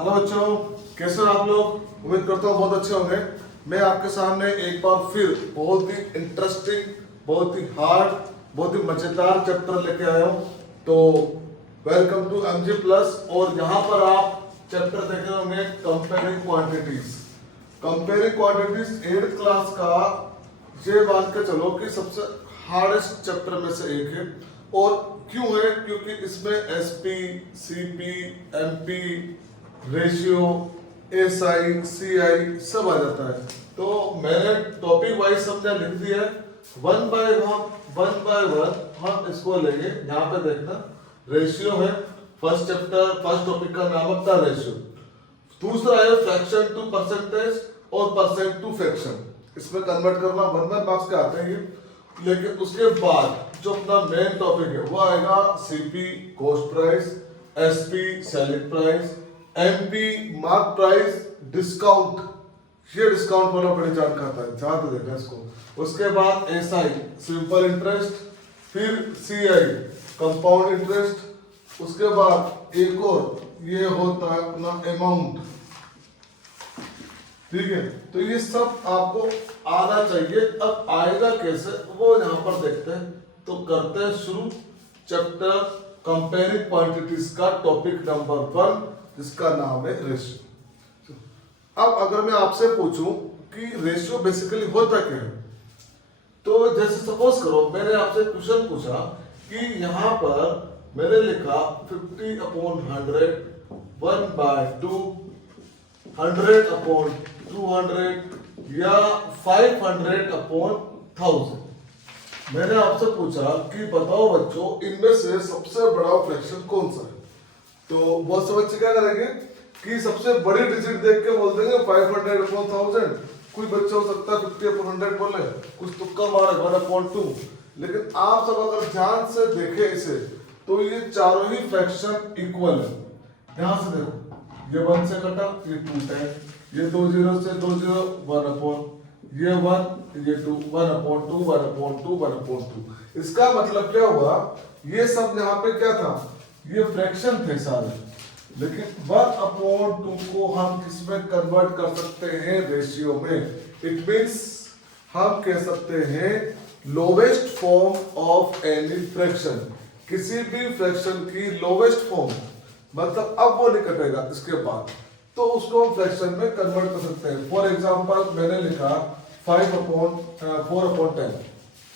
Hello बच्चों, कैसे हो आप लोग। उम्मीद करता हूँ बहुत अच्छे होंगे। मैं आपके सामने एक बार फिर बहुत ही इंटरेस्टिंग, बहुत ही हार्ड, बहुत ही मजेदार चैप्टर लेके आया हूँ। तो वेलकम टू एमजी प्लस। और यहाँ पर आप चैप्टर देख रहे होंगे comparing quantities. Comparing quantities 8th class का ये मान के चलो कि सबसे हार्डेस्ट चैप्टर में से एक है। और क्यों है? क्योंकि इसमें SP, CP, MP, ratio, SI, CI सब आ जाता है। तो मैंने टॉपिक वाइज समझा लिख दिया है। वन बाय वन हम इसको लेंगे। यहाँ पे देखना रेशियो है। फर्स्ट चैप्टर फर्स्ट टॉपिक का नाम अपना रेशियो। दूसरा है फ्रैक्शन टू परसेंटेज और परसेंट टू फ्रैक्शन। इसमें कन्वर्ट करना 1 मार्क्स के आते हैं। लेकिन उसके बाद जो अपना मेन टॉपिक है वो आएगा CP cost price, SP selling price, MP mark price, discount. ये डिस्काउंट वाला बड़ी जान खाता है, ध्यान से देखना इसको। उसके बाद एसआई सिंपल इंटरेस्ट, फिर सीआई कंपाउंड इंटरेस्ट। उसके बाद एक और ये होता है अपना अमाउंट। ठीक है, तो ये सब आपको आना चाहिए। अब आएगा कैसे वो यहाँ पर देखते हैं। तो करते हैं शुरू चैप्टर कंपेयरिंग क्वांटिटीज का टॉपिक नंबर 1, जिसका नाम है रेशियो। अब अगर मैं आपसे पूछूं कि रेशियो बेसिकली होता क्या है, तो जैसे सपोज करो मैंने आपसे क्वेश्चन पूछा कि यहाँ पर मैंने लिखा 50/100, 1/2, 100/200 या 500/1000। मैंने आपसे पूछा कि बताओ बच्चों इनमें से सबसे बड़ा फ्रैक्शन कौन सा है। तो बहुत समझ से क्या करेंगे कि सबसे बड़ी डिजिट देख के बोल देंगे 500/1000। कोई बच्चा हो सकता है 50/100 बोले, कुछ तुक्का मारे 1/2। लेकिन आप सब अगर ध्यान से देखें इसे तो ये चारों ही फ्रैक्शन इक्वल है। ध्यान से देखो, ये 1 से कटा, ये 2 10, ये 2 0 से 2 0 1/, ये 1, ये 2 1/2 1/2 1/2। इसका मतलब क्या हुआ, ये सब यहाँ पे क्या था, ये फ्रैक्शन थे सारे। लेकिन 1/2 को हम किस में कन्वर्ट कर सकते हैं, रेशियो में। इट मींस हम कह सकते हैं lowest form of any fraction, किसी भी फ्रैक्शन की लोवेस्ट फॉर्म। मतलब अब वो नहीं कटेगा इसके बाद, तो उसको हम फ्रैक्शन में कन्वर्ट कर सकते हैं। फॉर एग्जांपल मैंने लिखा 5/4/10,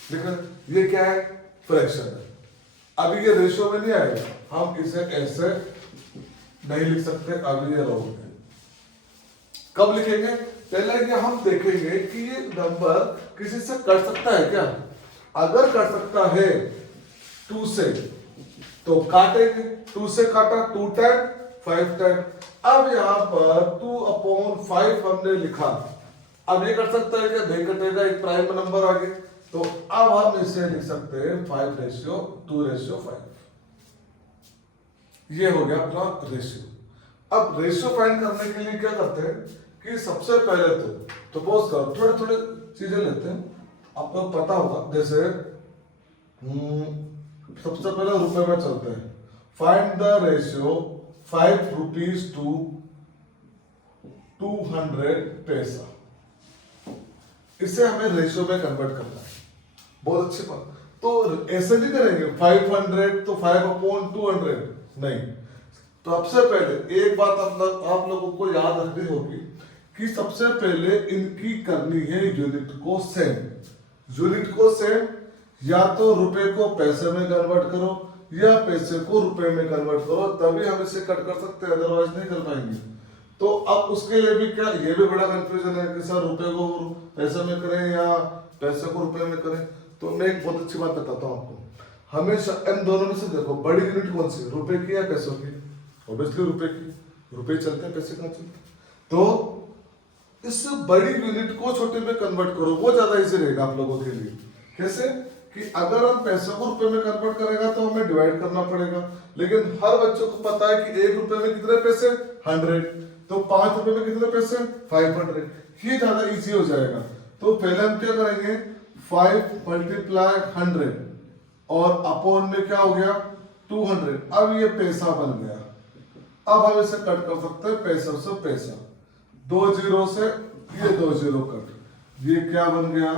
लेकिन ये क्या है, फ्रैक्शन है। अभी ये रेशियो में नहीं आएगा, हम इसे ऐसे नहीं लिख सकते। अभी ये रहोगे, कब लिखेंगे, पहले कि हम देखेंगे कि ये नंबर किसी से कट सकता है क्या। अगर कट सकता है 2 से तो काटेंगे, 2 से काटा 2 10 5 10। अब यहां पर 2/5 हमने लिखा। अब ये कट सकता है क्या, नहीं कटेगा, एक प्राइम नंबर आ गया। तो अब हम इसे लिख सकते हैं 5:2:5। ये हो गया अपना रेशियो। अब रेशियो फाइंड करने के लिए क्या करते हैं कि सबसे पहले तो सपोज करो थोड़े थोड़े चीजें लेते हैं, आपको पता होगा। जैसे सबसे पहले रुपए में चलते हैं। Find the ratio 5 rupees to 200 पैसा। इसे हमें रेशियो में कन्वर्ट करना है। बहुत अच्छी बात। तो ऐसे नहीं करेंगे 500 तो 5/200 नहीं। तो सबसे पहले एक बात आप लोगों को याद रखनी होगी कि सबसे पहले इनकी करनी है यूनिट को सेम। यूनिट को सेम, या तो रुपए को पैसे में कन्वर्ट करो या पैसे को रुपए में कन्वर्ट करो, तभी हम इसे कट कर सकते हैं, अदरवाइज नहीं कर पाएंगे। तो अब उसके लिए भी क्या, ये भी बड़ा कंफ्यूजन है कि सर रुपए को पैसे में करें या पैसे को रुपए में करें। तो मैं एक बहुत अच्छी बात बताता हूँ आपको। हमेशा इन दोनों में से देखो बड़ी यूनिट कौन सी, रुपए की या पैसों की। ऑब्वियसली रुपए की, रुपए चलते हैं पैसे कहाँ चलते। तो इस बड़ी यूनिट को छोटे में कन्वर्ट करो, वो ज्यादा इजी रहेगा आप लोगों के लिए। कैसे कि अगर हम पैसे को रुपए में कन्वर्ट करेगा तो हमें डिवाइड करना पड़ेगा। लेकिन हर बच्चों को पता है कि 1 रुपए में कितने पैसे 100, तो 5 रुपए में कितने पैसे 500। ये ज्यादा इजी हो जाएगा। तो पहले हम क्या करेंगे 5 × 100 और अपॉन में क्या हो गया 200। अब ये पैसा बन गया। अब हम इसे कट कर सकते हैं 65 से 65, 2 जीरो से ये 2 जीरो कट, ये क्या बन गया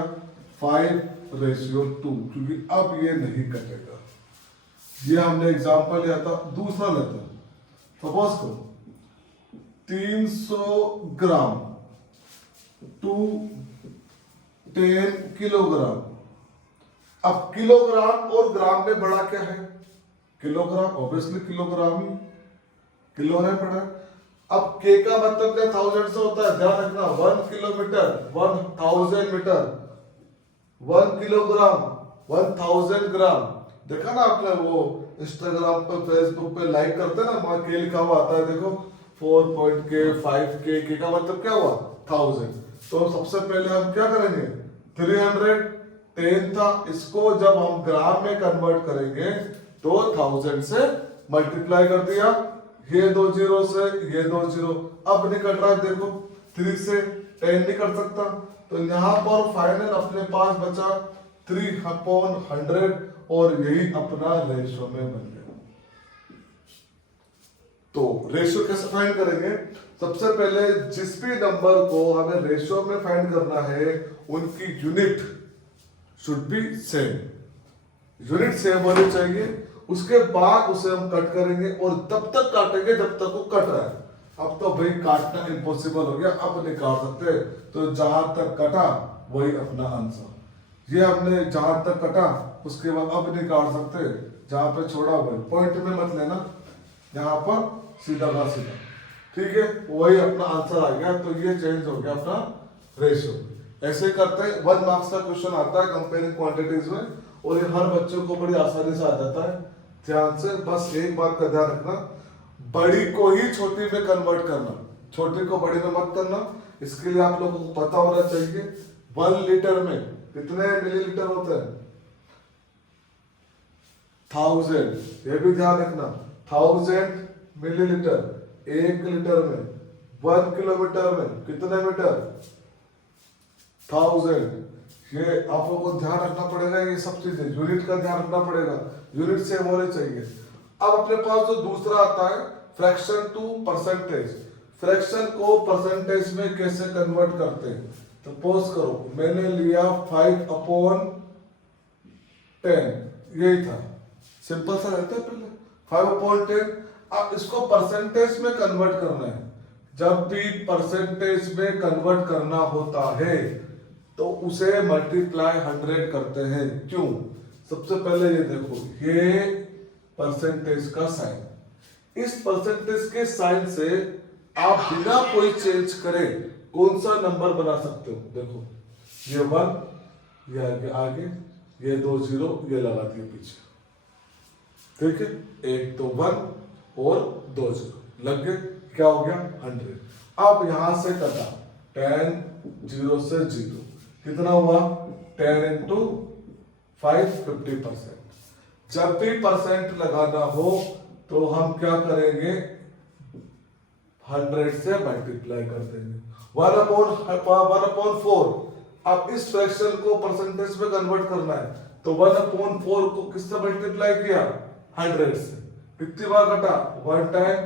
5:2, क्योंकि अब ये नहीं कटेगा। ये हमने एग्जांपल लिया था। दूसरा लेते हैं, सपोज करो 300 ग्राम टू 10 किलोग्राम। अब किलोग्राम और ग्राम में बड़ा क्या है, किलोग्राम, ऑब्वियसली किलोग्राम ही, किलो है बड़ा। अब के का मतलब क्या 1000 से होता है, ध्यान रखना, 1 किलोमीटर 1000 मीटर, 1 किलोग्राम 1000 ग्राम। देखा ना आपने वो इंस्टाग्राम पे फेसबुक पे लाइक करते हैं ना, वहां के लिखा हुआ आता है, देखो 4.k 5k, के का मतलब क्या हुआ 1000। तो सबसे पहले हम क्या करेंगे, 310 था, इसको जब हम ग्राम में कन्वर्ट करेंगे तो 1000 से मल्टीप्लाई कर दिया, ये 2 जीरो से ये 2 जीरो, अब नहीं कट रहा है, देखो 3 से 10 नहीं कट सकता, तो यहाँ पर फाइनल अपने पास बचा 3/100 और यही अपना रेशो में बन गया। तो रेशो कैसे फाइंड करेंगे, सबसे पहले जिस भी नंबर को हमें रेशो में फाइंड करना है उनकी unit should be same, unit same होनी चाहिए। उसके बाद उसे हम कट करेंगे और तब तक काटेंगे जब तक वो कट रहा है। अब तो भाई काटना इम्पॉसिबल हो गया, अब नहीं काट सकते, तो जहां तक कटा वही अपना आंसर। ये हमने जहां तक कटा उसके बाद अब नहीं काट सकते, जहां पे छोड़ा वही, पॉइंट में मत लेना, यहाँ पर सीधा का सीधा, ठीक है, वही अपना आंसर आ गया। तो ये चेंज हो गया अपना रेशियो। ऐसे करते हैं 1 मार्क्स का क्वेश्चन आता है कंपेयरिंग क्वांटिटीज में, और ये हर बच्चों को बड़ी आसानी से आ जाता है। ध्यान से बस एक बात का ध्यान रखना, बड़ी को ही छोटी में कन्वर्ट करना, छोटी को बड़ी में मत करना। इसके लिए आप लोगों को पता होना चाहिए 1 लीटर में कितने मिलीलीटर होते हैं, 1000, ये भी ध्यान रखना, 1000 मिलीलीटर 1 लीटर में, 1 किलोमीटर में कितने मीटर 1000। ये आप लोगों को ध्यान रखना पड़ेगा, ये सब चीजें यूनिट का ध्यान रखना पड़ेगा, यूनिट सेम होने चाहिए। अब अपने पास जो दूसरा आता है फ्रैक्शन टू परसेंटेज, फ्रैक्शन को परसेंटेज में कैसे कन्वर्ट करते हैं। सपोज करो मैंने लिया 5/10, यही था, सिंपल सा रहता है पहले 5/10। अब इसको परसेंटेज में कन्वर्ट करना है। जब भी परसेंटेज में कन्वर्ट करना होता है तो उसे मल्टीप्लाई 100 करते हैं। क्यों, सबसे पहले ये देखो, ये परसेंटेज का साइन, इस परसेंटेज के साइन से आप बिना कोई चेंज करे कौन सा नंबर बना सकते हो। देखो ये 1, ये आगे ये 2 जीरो, ये लगा दिए पीछे, ठीक है, एक तो 1 और 2 जीरो लग गए, क्या हो गया 100। अब यहां से कटा 10, 0 से 0, कितना हुआ 10 into 5 50%। जब भी परसेंट लगाना हो तो हम क्या करेंगे 100 से मल्टीप्लाई कर देंगे, 1/4। अब इस फ्रैक्शन को परसेंटेज में कन्वर्ट करना है तो 1/4 को किससे मल्टीप्लाई किया 100 से, कितनी बार कटा 1 टाइम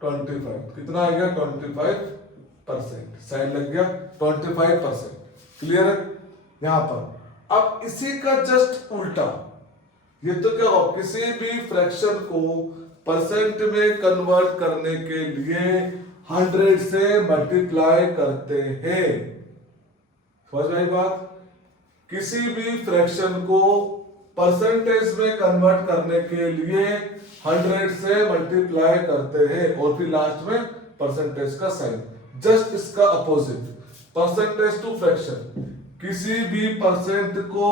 25, कितना आ गया 25%, साइन लग गया 25%। क्लियर है यहां पर। अब इसी का जस्ट उल्टा, ये तो क्या हो, किसी भी फ्रैक्शन को परसेंट में कन्वर्ट करने के लिए 100 से मल्टीप्लाई करते हैं। समझ में आई बात, किसी भी फ्रैक्शन को परसेंटेज में कन्वर्ट करने के लिए 100 से मल्टीप्लाई करते हैं और फिर लास्ट में परसेंटेज का साइन, जस्ट इसका अपोजिट, परसेंटेज टू फ्रैक्शन। किसी भी परसेंट को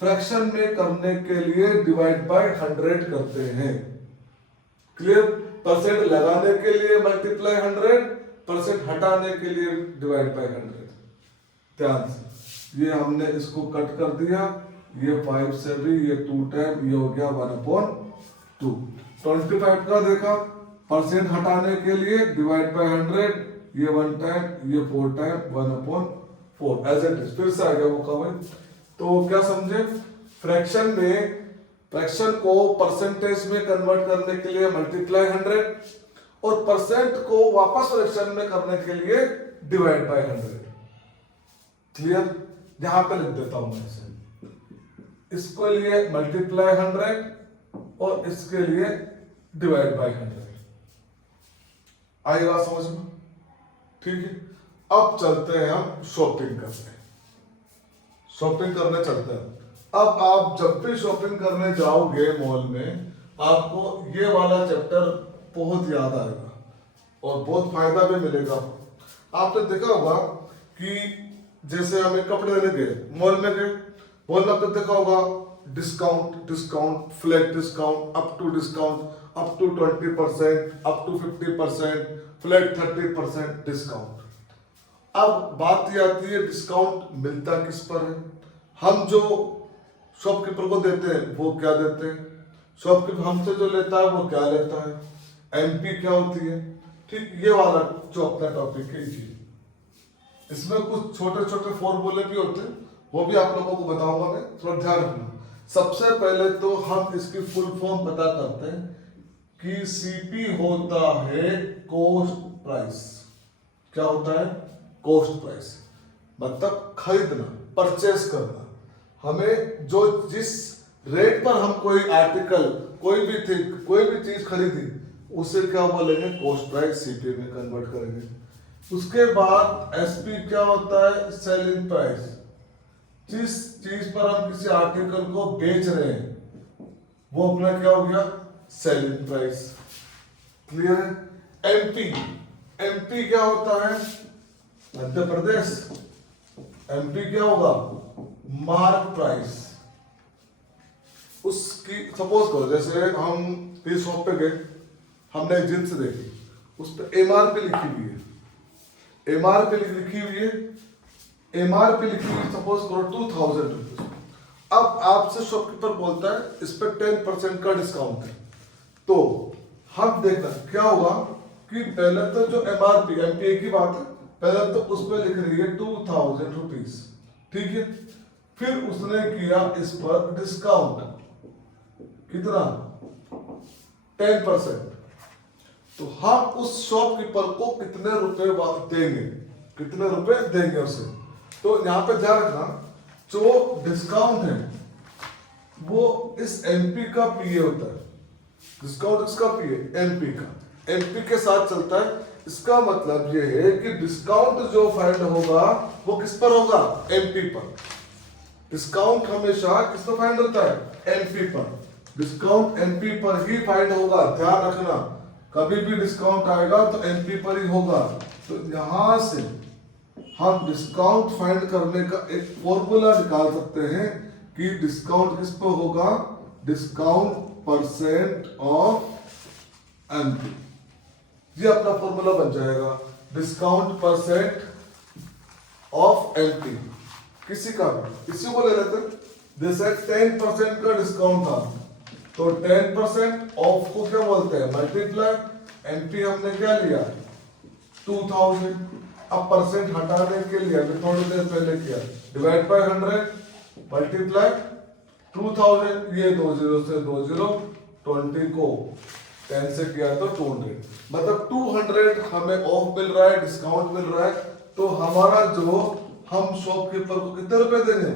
फ्रैक्शन में करने के लिए डिवाइड बाय 100 करते हैं। क्लियर, परसेंट लगाने के लिए मल्टीप्लाई 100, परसेंट हटाने के लिए डिवाइड बाय 100। ध्यान से, ये हमने इसको कट कर दिया, ये 5 से भी, ये 2 टाइम, ये हो गया 1/2। 25 का देखा, परसेंट हटाने के लिए डिवाइड बाय 100, ये 1 टाइम, ये 4 टाइम, 1/4 एज इट इज, फिर से आ गया वो कमेंट। तो क्या समझे, फ्रैक्शन में फ्रैक्शन को परसेंटेज में कन्वर्ट करने के लिए मल्टीप्लाई 100, और परसेंट को वापस फ्रैक्शन में करने के लिए डिवाइड बाय 100। क्लियर? यहां पे लिख देता हूं मैं इसे, इसके लिए मल्टीप्लाई 100 और इसके लिए डिवाइड बाय 100। आई बात समझ में? ठीक है, अब चलते हैं हम शॉपिंग करने। शॉपिंग करने चलते हैं। अब आप जब भी शॉपिंग करने जाओगे मॉल में, आपको ये वाला चैप्टर बहुत याद आएगा और बहुत फायदा भी मिलेगा। आपने देखा होगा कि जैसे हमें कपड़े लेने गए, मॉल में गए, मॉल में आपने देखा होगा discount, discount, flat discount, up to discount, up to 20%, up to 50%, flat 30% discount. अब बात ये आती है डिस्काउंट मिलता किस पर है? हम जो शॉपकीपर को देते हैं वो क्या देते हैं, शॉपकीपर हमसे जो लेता है वो क्या लेता है, एमपी क्या होती है। ठीक, ये वाला जो अपना टॉपिक है जी, इसमें कुछ छोटे छोटे फॉर्मूले भी होते हैं, वो भी आप लोगों को बताऊंगा मैं, थोड़ा ध्यान रखना। सबसे पहले तो हम इसकी फुल फॉर्म पता करते हैं कि सीपी होता है कॉस्ट प्राइस। क्या होता है? कॉस्ट प्राइस, मतलब खरीदना, परचेस करना। हमें जो जिस रेट पर हम कोई आर्टिकल, कोई भी चीज खरीदी, उसे क्या बोलेंगे? कॉस्ट प्राइस, सीपी में कन्वर्ट करेंगे। उसके बाद एसपी क्या होता है? Selling price. जिस चीज पर हम किसी आर्टिकल को बेच रहे हैं वो अपना क्या हो गया? Selling price. क्लियर है? एमपी, एमपी क्या होता है? मध्य प्रदेश। एमपी क्या होगा? Mark price. उसकी सपोज करो जैसे हम किसी शॉप पे गए, हमने जींस देखी, उस पर एमआरपी लिखी हुई है, एमआरपी लिखी हुई है, एमआरपी लिखी हुई सपोज करो 2000 रुपीज। अब आपसे शॉपकीपर बोलता है इस पर 10% का डिस्काउंट है, तो हम देखना क्या होगा कि पहले तो जो एमआरपी, एमपी एक ही बात है, पहले तो उस पर लिख रही है 2000 रुपीज, ठीक है। फिर उसने किया इस पर डिस्काउंट, कितना? 10%। तो हम उस शॉपकीपर को कितने रुपए देंगे, कितने रुपए देंगे उसे? तो यहां पे ध्यान रखना, जो डिस्काउंट है वो इस एमपी का पीए होता है। डिस्काउंट इसका पीए, एमपी का, एमपी के साथ चलता है। इसका मतलब ये है कि डिस्काउंट जो फाइंड होगा वो किस पर होगा? एमपी पर। डिस्काउंट हमेशा किस पर फाइंड होता है? एमपी पर। डिस्काउंट एमपी पर ही फाइंड होगा, ध्यान रखना। कभी भी डिस्काउंट आएगा तो एमपी पर ही होगा। तो यहां से हम डिस्काउंट फाइंड करने का एक फॉर्मूला निकाल सकते हैं कि डिस्काउंट किस पर होगा? Discount percent of MP. ये अपना फॉर्मूला बन जाएगा, डिस्काउंट परसेंट ऑफ एमपी। किसी का भी, इसी को ले लेते हैं। जैसे 10% का डिस्काउंट था, तो 10% ऑफ को क्या बोलते हैं? मल्टीप्लाई। एमपी हमने क्या लिया? 2000। अब परसेंट हटाने के लिए अभी थोड़ी देर पहले किया, डिवाइड बाय 100 मल्टीप्लाई 2000। ये 20 से 20, 20 को 10 से किया तो 200, मतलब 200 हमें ऑफ मिल रहा है, डिस्काउंट मिल रहा है। तो हमारा जो, हम शॉपकीपर को कितने रुपए देंगे?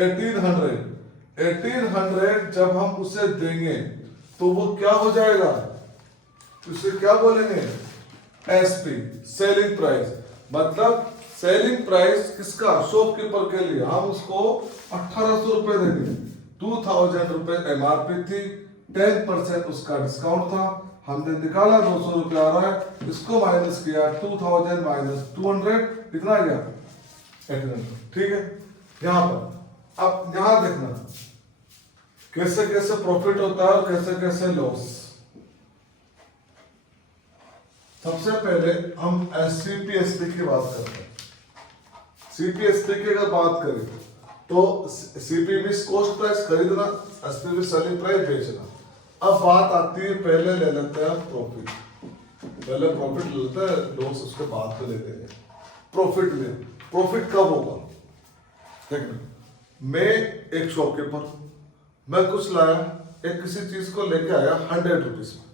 1800। 1800 जब हम उसे देंगे तो वो क्या हो जाएगा? उसे क्या बोलेंगे? SP, selling price. मतलब सेलिंग प्राइस किसका? शॉपकीपर के लिए। हम उसको 1800 रुपए देंगे। 2000 रुपए एमआरपी थी, 10% उसका डिस्काउंट था, हमने निकाला 200 रुपए आ रहा है, इसको माइनस किया 2000 माइनस 200, कितना आ गया? 1800। ठीक है। यहां पर अब यहां देखना कैसे कैसे प्रॉफिट होता है और कैसे कैसे लॉस। सबसे पहले हम सीपीएसपी की बात करते हैं। सीपीएसपी की अगर बात करें तो सीपीबी कॉस्ट प्राइस खरीदना, एसपीबी सेलिंग प्राइस बेचना। अब बात आती है, पहले ले लेते हैं प्रॉफिट। पहले प्रॉफिट ले लेते हैं, लॉस उसके बाद में लेते हैं। प्रॉफिट ले, प्रॉफिट कब होगा? देखना, मैं एक शॉपकीपर, मैं कुछ लाया, एक किसी चीज को लेके आया 100 रुपीज में,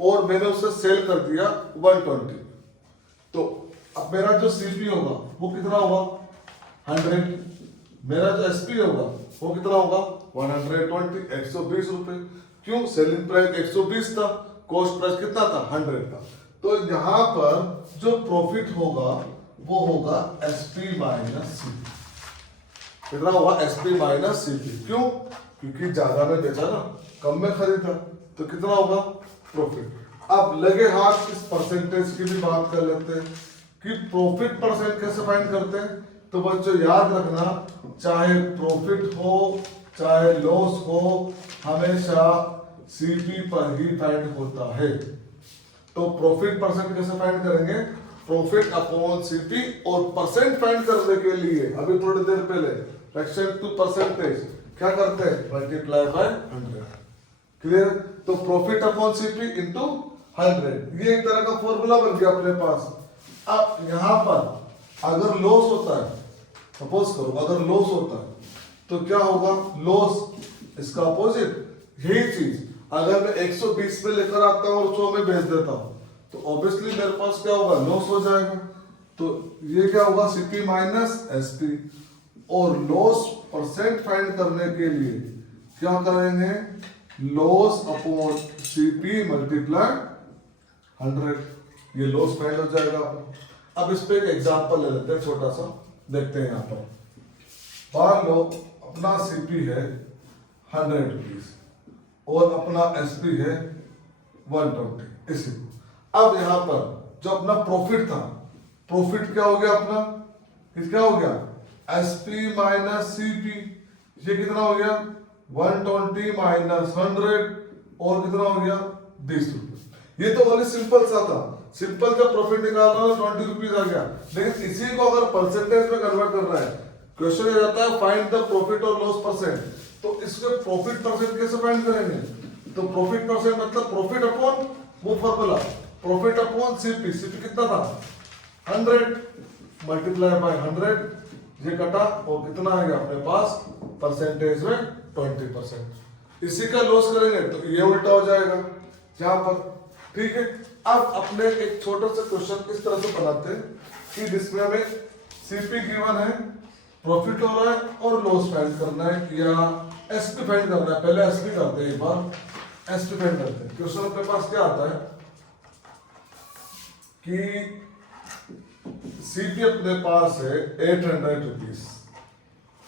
और मैंने उसे सेल कर दिया 120, तो अब मेरा जो सीपी होगा वो कितना होगा 100, मेरा जो एसपी होगा वो कितना होगा 120, 120 रुपए। क्यों? सेलिंग प्राइस 120 था, कॉस्ट प्राइस कितना था 100 था। तो यहाँ पर जो प्रॉफिट होगा वो होगा एसपी माइनस सीपी। कितना होगा एसपी माइनस सीपी। क्यों? क्योंकि ज्यादा में बेचा ना, कम में खरीदा, तो कितना होगा प्रॉफिट। अब लगे हाथ इस परसेंटेज की भी बात कर लेते हैं कि प्रॉफिट परसेंट कैसे फाइंड करते हैं। तो बच्चों याद रखना, चाहे प्रॉफिट हो चाहे लॉस हो, हमेशा सीपी पर ही फाइंड होता है। तो प्रॉफिट परसेंट कैसे फाइंड करेंगे, प्रॉफिट अपॉन सीपी, और परसेंट फाइंड करने के लिए अभी थोड़ी देर पहले फ्रैक्शन टू परसेंटेज क्या करते हैं, मल्टीप्लाई बाय 100। क्लियर? तो प्रॉफिट अपॉन सीपी इंटू 100, ये एक तरह का फॉर्मूला बन गया अपने पास। अब यहां पर अगर लॉस होता है, सपोज करो अगर लॉस होता है तो क्या होगा, लॉस इसका अपोजिट। यही चीज अगर मैं 120 में लेकर आता हूं और 100 में बेच देता हूं तो ऑब्वियसली मेरे पास क्या होगा, लॉस हो जाएगा। तो ये क्या होगा, सीपी माइनस एसपी। और लॉस परसेंट फाइंड करने के लिए क्या करेंगे, लॉस अपॉन सीपी मल्टीप्लाई 100, ये लॉस फाइंड हो जाएगा। अब इस पे एक एग्जांपल ले लेते हैं छोटा सा, देखते हैं यहाँ पर। मान लो अपना सीपी है 100 रुपीज और अपना एसपी है 120। इसी अब यहाँ पर जो अपना प्रॉफिट था, प्रॉफिट क्या हो गया अपना, क्या हो गया एसपी माइनस सीपी। ये कितना हो गया 120 माइनस 100 और कितना हो गया 20 रुपए। ये तो ओनली सिंपल सा था, सिंपल जब प्रॉफिट निकालना है 20 रुपीज आ गया। लेकिन इसी को अगर परसेंटेज में कन्वर्ट करना है, क्वेश्चन ये रहता है फाइंड द प्रॉफिट और लॉस परसेंट। तो इसके प्रॉफिट परसेंट कैसे फाइंड करेंगे, तो प्रॉफिट परसेंट मतलब प्रॉफिट अपॉन वो formula, profit upon CP. CP कितना था 100 मल्टीप्लाई बाय 100, ये कटा और कितना आ गया अपने पास परसेंटेज में 20%। इसी का लॉस करेंगे तो ये उल्टा हो जाएगा यहाँ पर। ठीक है, अब अपने एक छोटा सा क्वेश्चन इस तरह से बनाते हैं कि जिसमें हमें सीपी गिवन है, प्रॉफिट हो रहा है और लॉस फाइंड करना है या एसपी फाइंड करना है। पहले एसपी करते हैं, एक बार एसपी फाइंड करते हैं। क्वेश्चन अपने पास क्या आता है कि सीपी अपने पास है 800 रुपीज।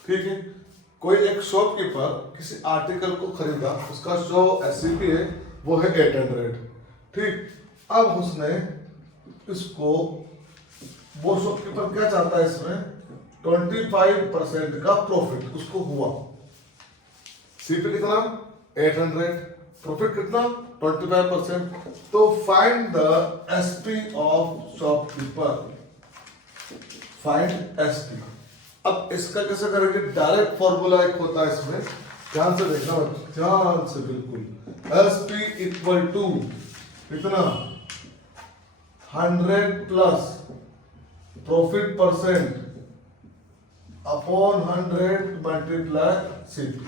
ठीक है, कोई एक शॉपकीपर किसी आर्टिकल को खरीदा, उसका जो सीपी है वो है 800। ठीक, अब उसने इसको, वो शॉपकीपर क्या चाहता है इसमें 25% का प्रॉफिट उसको हुआ। सीपी कितना 800, प्रॉफिट कितना 25%। तो find the SP of shopkeeper, find SP. अब इसका कैसे करेंगे, डायरेक्ट फॉर्मूला एक होता है इसमें, ध्यान से देखना, ध्यान से बिल्कुल। एसपी इक्वल टू कितना 100 plus profit percent upon 100 multiply CP.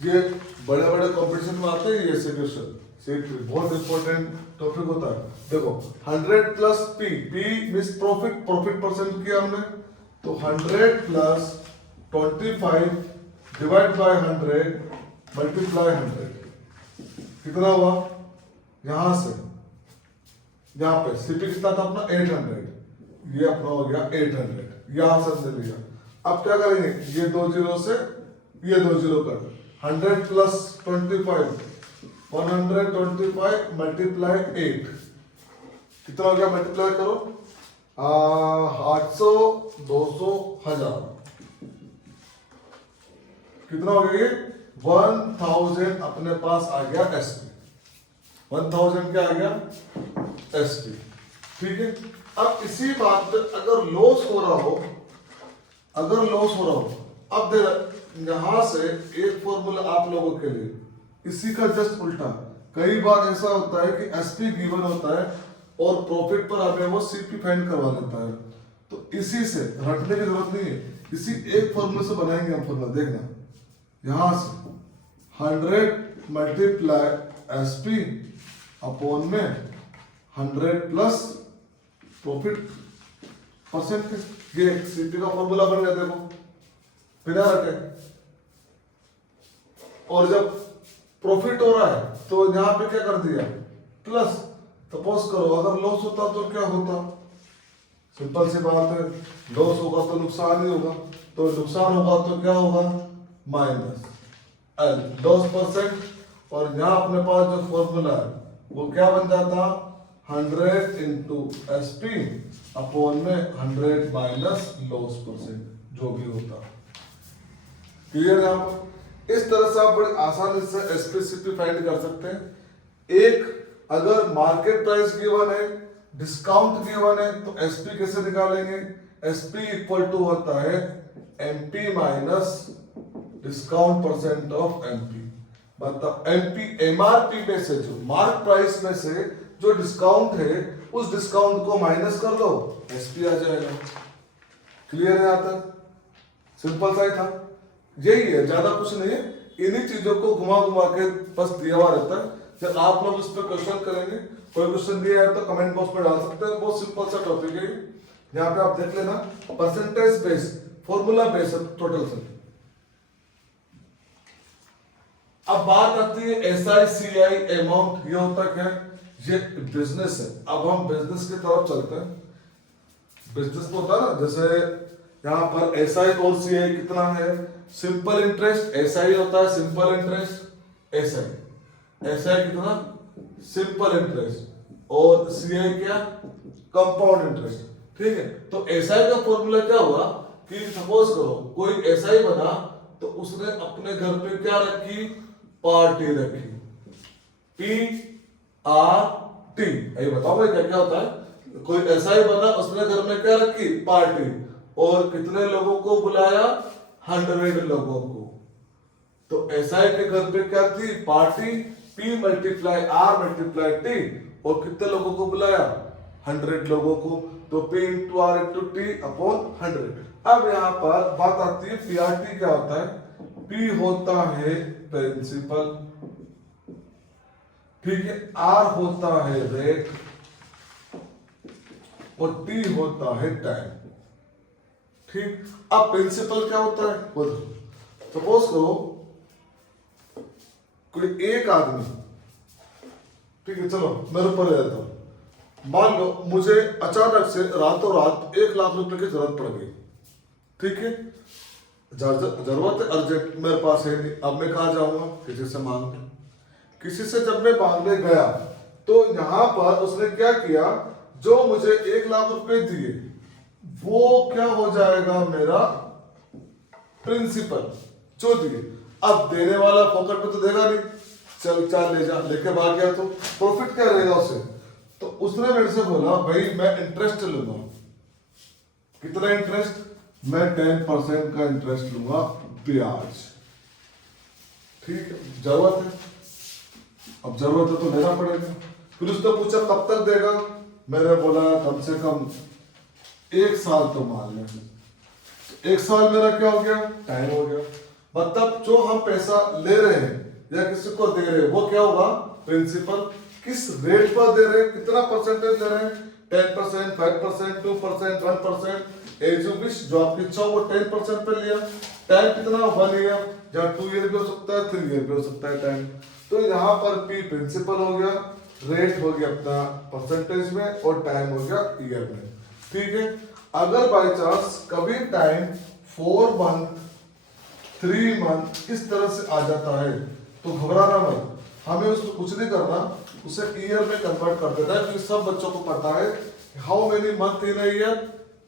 ये बड़े बड़े कंपटीशन में आते हैं ये क्वेश्चन, सीपी बहुत इंपॉर्टेंट टॉपिक होता है। देखो 100 plus P, P means profit, profit percent किया हमने, तो 100 प्लस 25 डिवाइड बाय 100 मल्टीप्लाई 100, कितना हुआ, यहां से यहां पे सीपी कितना था अपना 800, ये अपना हो गया 800, यहां से हमने लिया। अब क्या करेंगे, ये 2 जीरो से ये 2 जीरो कर, 100 प्लस 25 125 मल्टीप्लाई 8, कितना हो गया, मल्टीप्लाई करो 800 200 1000, कितना हो गया, ये 1000 अपने पास आ गया एसपी। 1000 क्या आ गया एसपी। ठीक है, अब इसी बात पे अगर लॉस हो रहा हो, अगर लॉस हो रहा हो, अब देख यहां से एक फॉर्मूला आप लोगों के लिए, इसी का जस्ट उल्टा। कई बार ऐसा होता है कि एसपी गिवन होता है और प्रॉफिट पर हमें वो सीपी फाइंड करवा देता है। तो इसी से रटने की जरूरत नहीं है, इसी एक फॉर्मूले से बनाएंगे हम फॉर्मूला। देखना यहां से 100 मल्टीप्लाई एसपी अपॉन में 100 प्लस प्रॉफिट परसेंट। ये सीपी का फॉर्मूला बन गया देखो, बिना रटे। और जब प्रॉफिट हो रहा है तो यहां पे क्या कर दिया, प्लस। सपोज करो अगर लॉस होता तो क्या होता, सिंपल सी बात है, लॉस होगा तो नुकसान ही होगा, तो नुकसान होगा तो क्या होगा, माइनस एल लॉस परसेंट। और यहाँ अपने पास जो फॉर्मूला है वो क्या बन जाता, 100 इंटू SP अपॉन में 100 माइनस लॉस परसेंट, जो भी होता। क्लियर है? आप इस तरह से आप बड़ी आसानी से SPCP फाइंड कर सकते हैं। एक, अगर मार्केट प्राइस गिवन है, डिस्काउंट गिवन है, तो SP कैसे निकालेंगे, SP इक्वल टू होता है MP minus discount percent of MP। मतलब MP MRP में से, जो मार्क प्राइस में से जो डिस्काउंट है, उस डिस्काउंट को माइनस कर दो, SP आ जाएगा। क्लियर है? आता सिंपल सा ही था, यही है, ज्यादा कुछ नहीं है। इन्हीं चीजों को घुमा घुमा के बस दिया हुआ रहता है। जब आप लोग इस पर क्वेश्चन करेंगे, कोई क्वेश्चन दिया है तो कमेंट बॉक्स में डाल सकते हैं। बहुत सिंपल सा टॉपिक है। यहाँ पे आप देख लेना, percentage base, formula base total से। अब बात आती है SICI अमाउंट। ये होता क्या है, ये बिजनेस है। अब हम बिजनेस की तरफ चलते हैं। बिजनेस में होता है ना, जैसे यहाँ पर SI और CI कितना है, सिंपल इंटरेस्ट SI होता है, सिंपल इंटरेस्ट SI कितना, सिंपल इंटरेस्ट, और CI क्या, कंपाउंड इंटरेस्ट। ठीक है? तो SI का फॉर्मूला क्या हुआ कि सपोज करो कोई SI बना, तो उसने अपने घर पे क्या रखी, पार्टी रखी, PRT। ये बताओ भाई क्या क्या होता है। कोई SI बना, उसने घर में क्या रखी, पार्टी, और कितने लोगों को बुलाया, 100 लोगों को। तो SI के घर पे क्या थी, party, P multiply R multiply T, और कितने लोगों को बुलाया, 100 लोगों को। तो P into R into T upon 100। अब यहाँ पर बात आती है PRT क्या होता है। P होता है प्रिंसिपल, ठीक है, R होता है रेट, और T होता है टाइम। ठीक, अब प्रिंसिपल क्या होता है, बोलो। सपोज करो कोई एक आदमी, ठीक है, चलो मैं ऊपर ले जाता हूं। मान लो मुझे अचानक से रातों रात 1 लाख रुपए की जरूरत पड़ गई। ठीक है, जरूरत है, अर्जेंट, मेरे पास है नहीं। अब मैं कहा जाऊंगा, किसी से मांगने। किसी से जब मैं मांगने गया, तो यहां पर उसने क्या किया, जो मुझे 1 लाख रुपए दिए, वो क्या हो जाएगा, मेरा प्रिंसिपल जो दिए। अब देने वाला पॉकेट में तो देगा नहीं, चल चाल ले जा, लेके भाग गया, तो प्रॉफिट क्या रहेगा उसे। तो उसने मेरे से बोला, भाई मैं इंटरेस्ट लूंगा। कितना इंटरेस्ट, मैं 10% का इंटरेस्ट लूंगा, ब्याज। ठीक है, जरूरत है, अब जरूरत है तो लेना पड़ेगा। फिर उसने पूछा कब तक देगा, मैंने बोला कम से कम 1 साल तो मान लें। 1 साल मेरा क्या हो गया, टाइम हो गया। मतलब जो हम पैसा ले रहे हैं या किसी को दे रहे हैं, वो क्या होगा, प्रिंसिपल। किस रेट पर दे रहे हैं, कितना परसेंटेज दे रहे हैं, 10%, 5%, 2%, 1%, एज यू विश, जो आपकी इच्छा हो वो 10% पे लिया। टाइम कितना, 1 ईयर, जहाँ 2 ईयर भी हो सकता है, 3 ईयर भी हो सकता है टाइम। तो यहाँ पर P प्रिंसिपल हो गया, रेट हो गया अपना परसेंटेज में, और टाइम हो गया ईयर में। ठीक है, अगर बाय चांस कभी टाइम 4 मंथ, 3 मंथ इस तरह से आ जाता है, तो घबराना मत। हमें उसको कुछ नहीं करना, उसे ईयर में कन्वर्ट कर देना है। क्योंकि सब बच्चों को पता है how many month in year,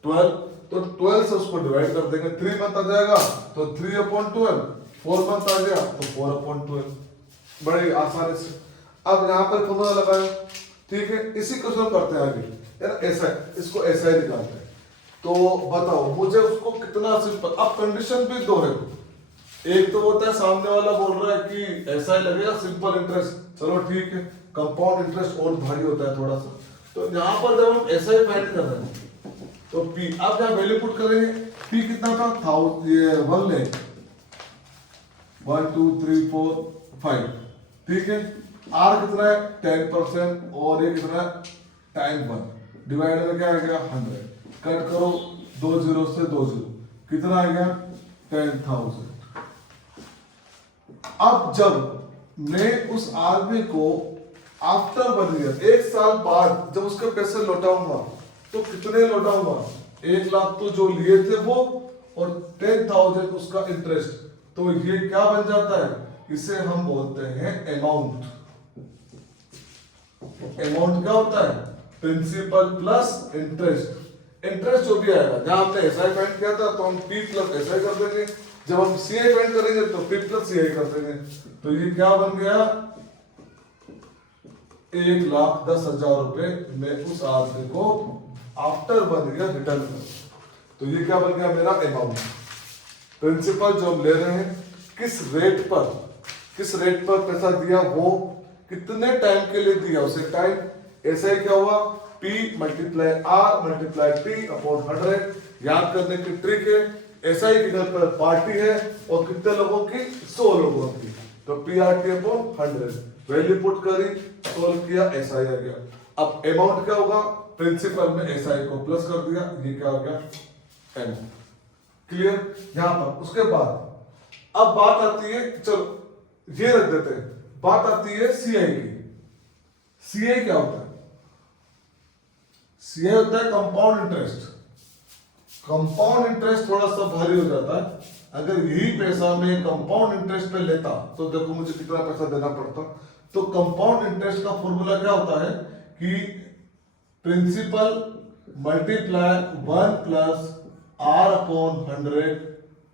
12। तो 12 से उसको डिवाइड कर देंगे। 3 मंथ आ जाएगा तो 3/12, 4 मंथ आ गया तो 4/12, बड़े आसानी से। अब यहाँ पर फॉर्मूला लगाया, ठीक है, इसी को हम करते हैं आगे, यार ऐसा, इसको ऐसा ही निकालते हैं। तो बताओ मुझे उसको कितना सिंपल। अब कंडीशन भी 2 है। एक तो होता है सामने वाला बोल रहा है कि ऐसा ही लगेगा, सिंपल इंटरेस्ट, चलो ठीक है। कंपाउंड इंटरेस्ट और भारी होता है थोड़ा सा। तो यहाँ पर जब हम ऐसा ही फाइंड कर रहे हैं, तो P, अब यहाँ वैल्यू पुट करेंगे। P कितना था, 1 लाख, 1 2 3 4 5, ठीक है। आर कितना है 10% और ये कितना है टाइम 1 डिवाइड में क्या आ गया 100 कट करो 2 जीरो से 2 जीरो कितना आ गया 10,000। अब जब मैं उस आदमी को आफ्टर 1 ईयर 1 साल बाद जब उसके पैसे लौटाऊंगा तो कितने लौटाऊंगा 1 लाख तो जो लिए थे वो और 10,000 उसका इंटरेस्ट। तो ये क्या बन जाता है इसे हम बोलते हैं अमाउंट। अमाउंट क्या होता है प्रिंसिपल प्लस इंटरेस्ट। इंटरेस्ट जो भी आएगा जहां हमने एसआई फाइंड किया था तो हम पी प्लस एसआई कर देंगे, जब हम सीआई फाइंड करेंगे तो पी प्लस सीआई कर देंगे। तो ये क्या बन गया 1,10,000 रुपए मैं उस आदमी को आफ्टर 1 ईयर रिटर्न कर। तो ये क्या बन गया मेरा अमाउंट। प्रिंसिपल जो हम ले रहे हैं किस रेट पर पैसा दिया वो कितने टाइम के लिए दिया उसे टाइम। ऐसे क्या हुआ P multiply R multiply T upon 100। याद करने की ट्रिक है एसआई के घर पर पार्टी है और कितने लोगों की 100 लोगों की तो PRT अपॉन 100 वैल्यू पुट करी सोल्व किया एसआई आ गया। अब अमाउंट क्या होगा प्रिंसिपल में एसआई को प्लस कर दिया ये क्या हो गया अमाउंट। क्लियर यहां पर। उसके बाद अब बात आती है चलो ये रख देते हैं बात आती है सीआई की। सीआई क्या होता है सीआई होता है कंपाउंड इंटरेस्ट। कंपाउंड इंटरेस्ट थोड़ा सा भारी हो जाता है। अगर यही पैसा मैं कंपाउंड इंटरेस्ट पे लेता तो देखो मुझे कितना पैसा देना पड़ता। तो कंपाउंड इंटरेस्ट का फॉर्मूला क्या होता है कि principal multiply 1 plus R upon 100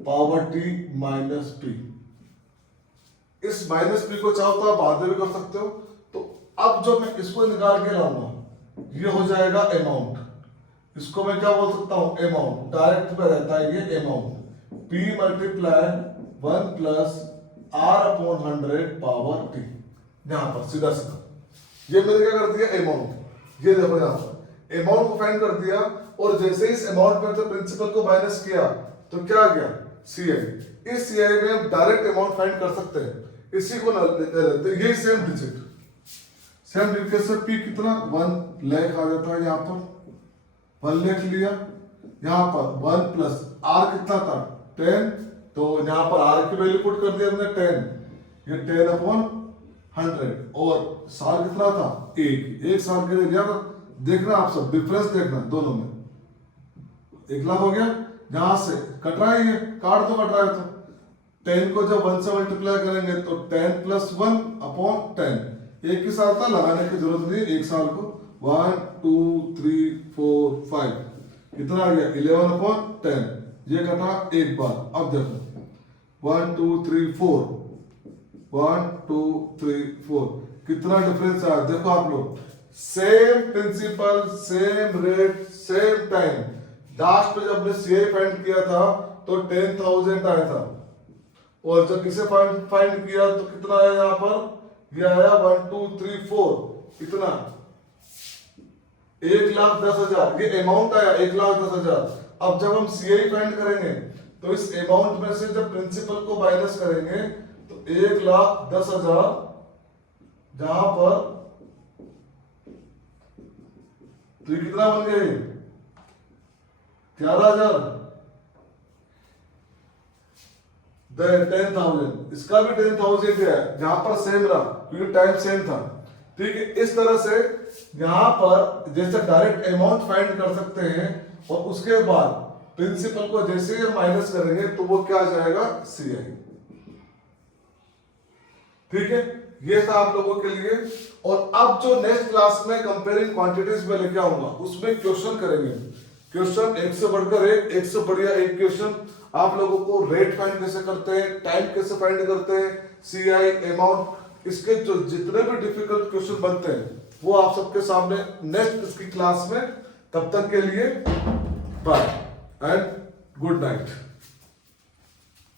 power T minus P। इस माइनस P को चाहो तो आप बाद में भी कर सकते हो। तो अब जो मैं इसको निकाल के लाऊंगा ये हो जाएगा अमाउंट। इसको मैं क्या बोल सकता हूं अमाउंट। डायरेक्ट पे रहता है ये amount P multiply 1 plus R upon 100 power T। यहां पर सीधा सीधा ये मैंने क्या कर दिया अमाउंट। ये देखो यहां पर अमाउंट को फाइंड कर दिया और जैसे इस अमाउंट में से प्रिंसिपल को माइनस किया तो क्या आ गया सीआई। इस सीआई में हम डायरेक्ट अमाउंट फाइंड कर सकते हैं इसी को लेते रहते ये सेम डिजिट से P कितना 1 लाख आ जाता है। यहां पर 1 लाख लिया यहां पर 1 प्लस R कितना था 10 तो यहां पर R की वैल्यू पुट कर दिया हमने 10 ये 10 अपॉन 100 और साल कितना था एक साल के लिए लिया था। देखना आप सब डिफरेंस देखना दोनों में 1 लाख हो गया यहां से कट रहा है ये काट तो कट रहा है तो 10 को जब 1 से मल्टीप्लाई करेंगे तो 10 प्लस 1 अपॉन 10 एक ही साल था लगाने की जरूरत नहीं एक साल को 1 2 3 4 5 कितना आ गया 11 अपॉन 10 ये कटा एक बार। अब देखो 1 2 3 4 1 2 3 4 कितना डिफरेंस आया देखो आप लोग। Same principal same rate same time. Last पे जब ने सीआई फाइंड किया था तो 10,000 आया था और जब इसे फाइंड किया तो कितना आया यहाँ पर ये आया 1 2 3 4 कितना 1,10,000 ये अमाउंट आया 1,10,000। अब जब हम सीआई फाइंड करेंगे तो इस अमाउंट में से जब प्रिंसिपल को माइनस करेंगे तो 1,10,000 जहां पर तो ये कितना बन गए 11,000 10,000 इसका भी 10,000 है जहां पर सेम रहा क्योंकि टाइम सेम था। ठीक है इस तरह से यहां पर जैसे डायरेक्ट अमाउंट फाइंड कर सकते हैं और उसके बाद प्रिंसिपल को जैसे ही माइनस करेंगे तो वो क्या आ जाएगा सीआई। ठीक है ये था आप लोगों के लिए। और अब जो नेक्स्ट क्लास में कंपेयरिंग क्वांटिटीज में लेके आऊंगा उसमें क्वेश्चन करेंगे। क्वेश्चन एक से बढ़कर एक से बढ़िया एक क्वेश्चन आप लोगों को रेट फाइंड कैसे करते हैं टाइम कैसे फाइंड करते हैं सीआई अमाउंट इसके जो जितने भी डिफिकल्ट क्वेश्चन बनते हैं वो आप सबके सामने नेक्स्ट इसकी क्लास में। तब तक के लिए बाय एंड गुड नाइट।